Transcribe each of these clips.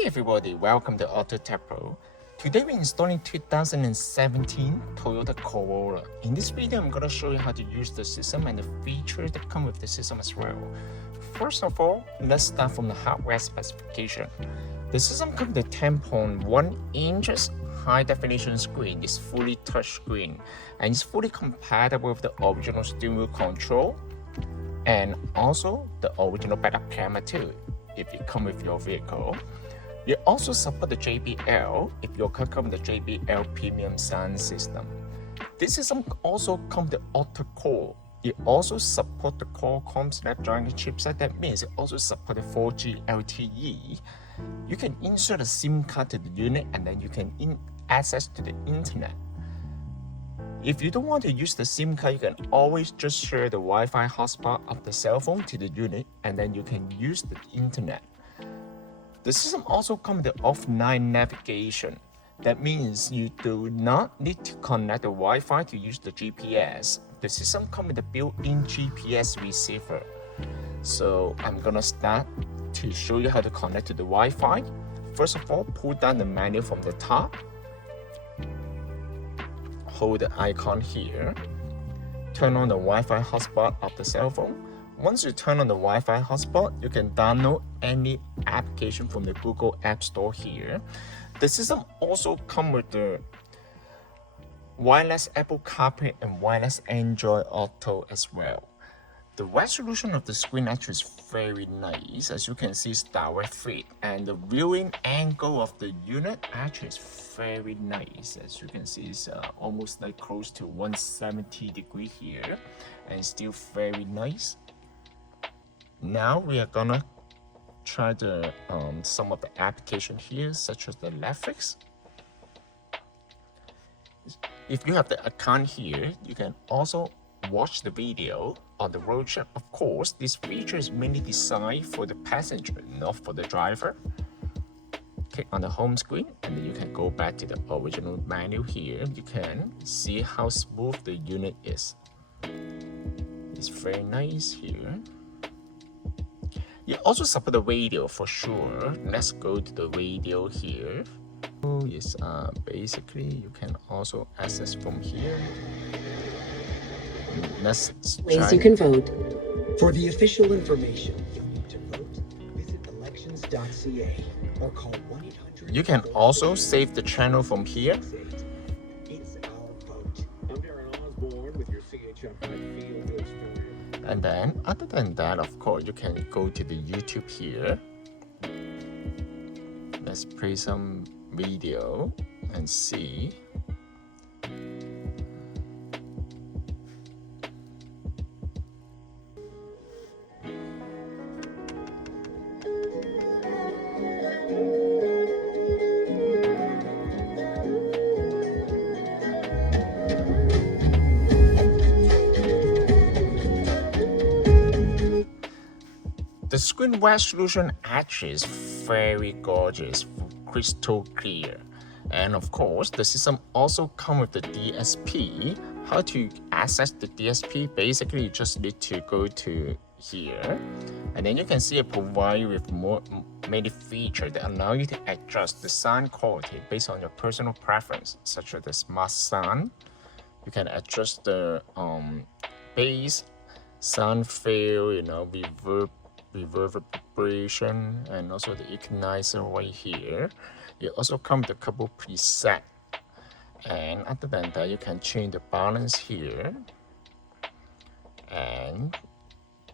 Hey everybody, welcome to AutoTecPro. Today we're installing 2017 Toyota Corolla. In this video, I'm going to show you how to use the system and the features that come with the system as well. First of all, let's start from the hardware specification. The system comes with a 10.1 inches high-definition screen. It's fully touchscreen and it's fully compatible with the original steering wheel control and also the original backup camera too, if it comes with your vehicle. You also support the JBL if your car comes with the JBL premium sound system. This system also comes with the octa-core. It also supports the Qualcomm Snapdragon chipset. That means it also supports the 4G LTE. You can insert a SIM card to the unit and then you can access to the internet. If you don't want to use the SIM card, you can always just share the Wi-Fi hotspot of the cell phone to the unit and then you can use the internet. The system also comes with the offline navigation. That means you do not need to connect the Wi-Fi to use the GPS. The system comes with a built-in GPS receiver. So I'm gonna start to show you how to connect to the Wi-Fi. First of all, pull down the menu from the top. Hold the icon here. Turn on the Wi-Fi hotspot of the cell phone. Once you turn on the Wi-Fi hotspot, you can download any application from the Google App Store here. The system also comes with the wireless Apple CarPlay and wireless Android Auto as well. The resolution of the screen actually is very nice. As you can see, it's direct fit, and the viewing angle of the unit actually is very nice. As you can see, it's almost like close to 170 degrees here, and still very nice. Now we are gonna try the some of the application here, such as the Netflix. If you have the account here, you can also watch the video on the road trip. Of course, this feature is mainly designed for the passenger, not for the driver. Click on the home screen and then you can go back to the original menu here. You can see how smooth the unit is. It's very nice here. You also support the radio for sure. Let's go to the radio here. Oh yes, basically you can also access from here. Let's ways you can vote. For the official information you need to vote, visit elections.ca or call 1-800. You can also save the channel from here. It's our vote. I'm Darren Osborne with your CHF Feel Good Story. And then, other than that, of course, you can go to the YouTube here. Let's play some video and see. The screen resolution actually is very gorgeous, crystal clear. And of course, the system also comes with the DSP. How to access the DSP? Basically, you just need to go to here. And then you can see it provides you with many features that allow you to adjust the sound quality based on your personal preference, such as the smart sound. You can adjust the bass, sound feel, reverberation, and also the equalizer right here. It also comes with a couple presets, and other than that, you can change the balance here, and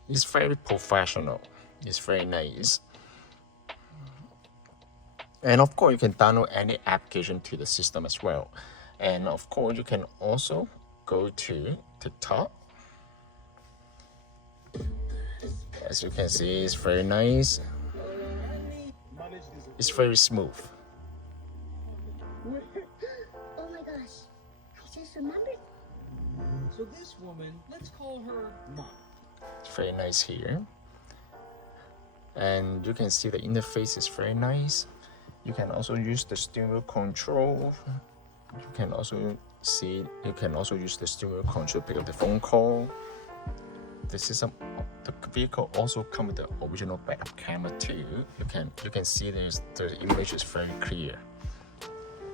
it's very professional. It's very nice. And of course, you can download any application to the system as well. And of course, you can also go to TikTok. As you can see, it's very nice. It's very smooth. Oh my gosh, I just remembered. So this woman, let's call her Mom. It's very nice here. And you can see the interface is very nice. You can also use the steering wheel control. You can also use the steering wheel control to pick up the phone call. The system the vehicle also comes with the original backup camera too. You can see the image is very clear.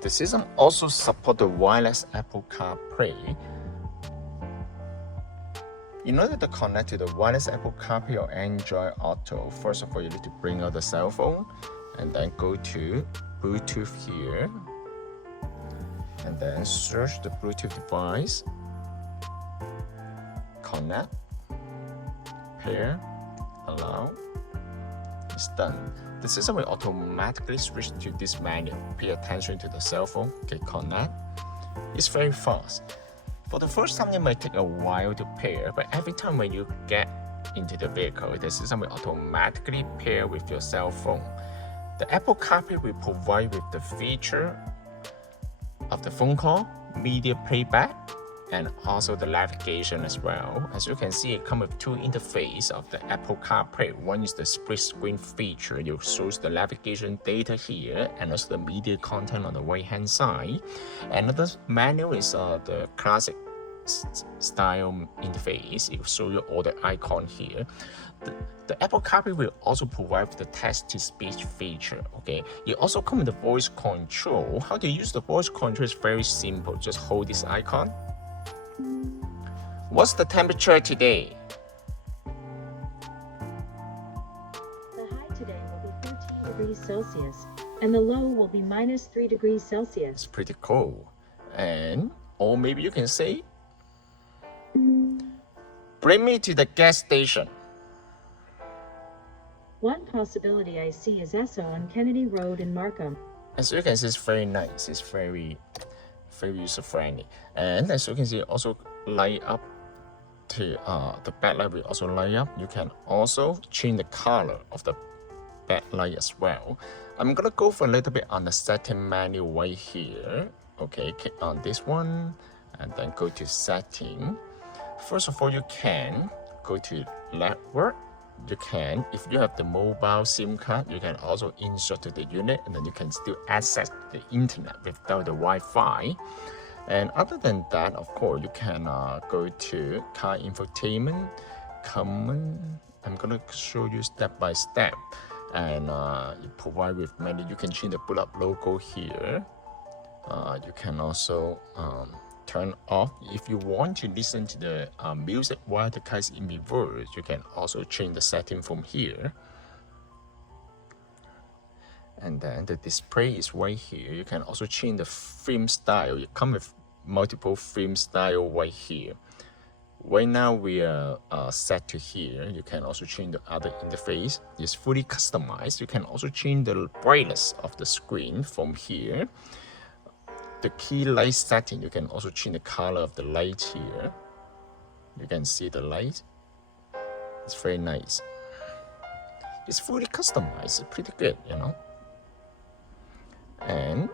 The system also supports the wireless Apple CarPlay. In order to connect to the wireless Apple CarPlay or Android Auto, first of all, you need to bring out the cell phone and then go to Bluetooth here and then search the Bluetooth device, connect, pair, allow. It's done. The system will automatically switch to this menu. Pay attention to the cell phone. Okay, connect. It's very fast. For the first time, it might take a while to pair, but every time when you get into the vehicle, the system will automatically pair with your cell phone. The Apple CarPlay will provide with the feature of the phone call, media playback, and also the navigation as well. As you can see, it comes with two interfaces of the Apple CarPlay. One is the split screen feature. It shows the navigation data here and also the media content on the right hand side. Another menu is the classic style interface. It will show you all the icons here. The Apple CarPlay will also provide the text-to-speech feature. Okay, it also comes with the voice control. How to use the voice control is very simple. Just hold this icon. What's the temperature today? The high today will be 13 degrees Celsius, and the low will be -3 degrees Celsius. It's pretty cool. Or maybe you can say, bring me to the gas station. One possibility I see is Esso on Kennedy Road in Markham. As you can see, it's very nice. It's very user-friendly. And as you can see, also light up to the backlight will also light up. You can also change the color of the backlight as well. I'm gonna go for a little bit on the setting menu right here. Okay, click on this one and then go to setting. First of all, you can go to network. You can, if you have the mobile SIM card, you can also insert to the unit and then you can still access the internet without the Wi-Fi. And other than that, of course, you can go to car infotainment, common. I'm gonna show you step by step. And you provide with many, you can change the pull up logo here. You can also turn off. If you want to listen to the music while the car is in reverse, you can also change the setting from here. And then the display is right here. You can also change the film style. You come with multiple film style right here. Right now we are set to here. You can also change the other interface. It's fully customized. You can also change the brightness of the screen from here. The key light setting, you can also change the color of the light here. You can see the light. It's very nice. It's fully customized. It's pretty good, you know. And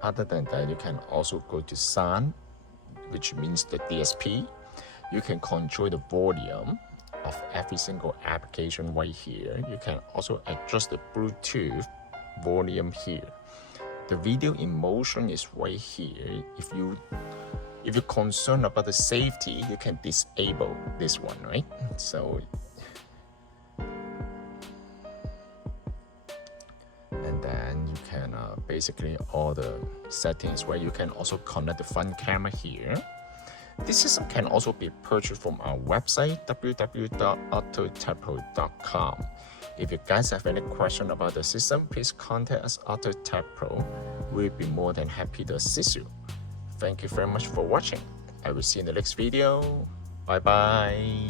other than that, you can also go to sound, which means the DSP. You can control the volume of every single application right here. You can also adjust the Bluetooth volume here. The video in motion is right here. If you're concerned about the safety, you can disable this one, right? So, and then you can basically all the settings where you can also connect the front camera here. This system can also be purchased from our website www.AutoTecPro.com. If you guys have any question about the system, please contact us AutoTecPro. We'll be more than happy to assist you. Thank you very much for watching. I will see you in the next video. Bye bye.